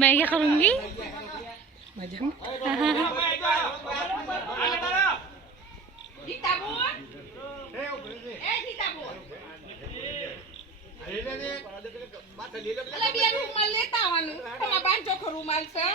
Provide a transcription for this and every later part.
मैं क्या करूँगी રૂમાલ છે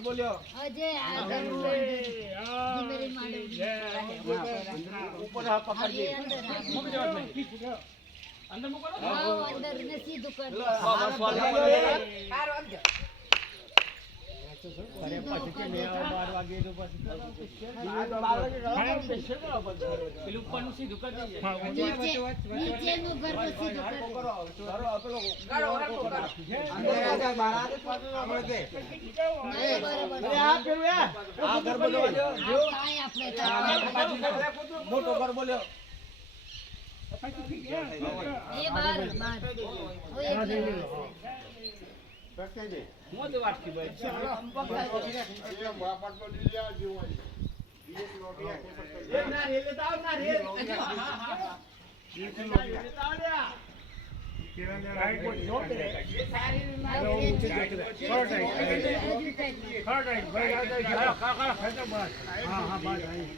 बोलियो ऊपर हाथ पकड़ लिए अंदर मुको अंदर ने सीधो कर अरे પછી કે મે 12 વાગે તો પછી 12 વાગે પેલું ઉપરનું સીધું કરી દઈએ નીચેનું ઘર પર સીધું કરો કરો પેલો અંદર આ જાય બહાર આ આપણે કે અરે આ પેલું આ ઘર બોલ્યો જો આપણે મોટો ઘર બોલ્યો એ બાર મોદ વાટકી ભાઈ વાપર તો લીયા જેવો એ ના રે લેતા આવ ના રે હા હા લેતા આવ્યા કેરા રાઈટ કો જો કરે એ સારી ના ઊંચે જકે શોર્ટ રાઈટ ભાઈ આ કા કા બસ હા હા બસ આઈ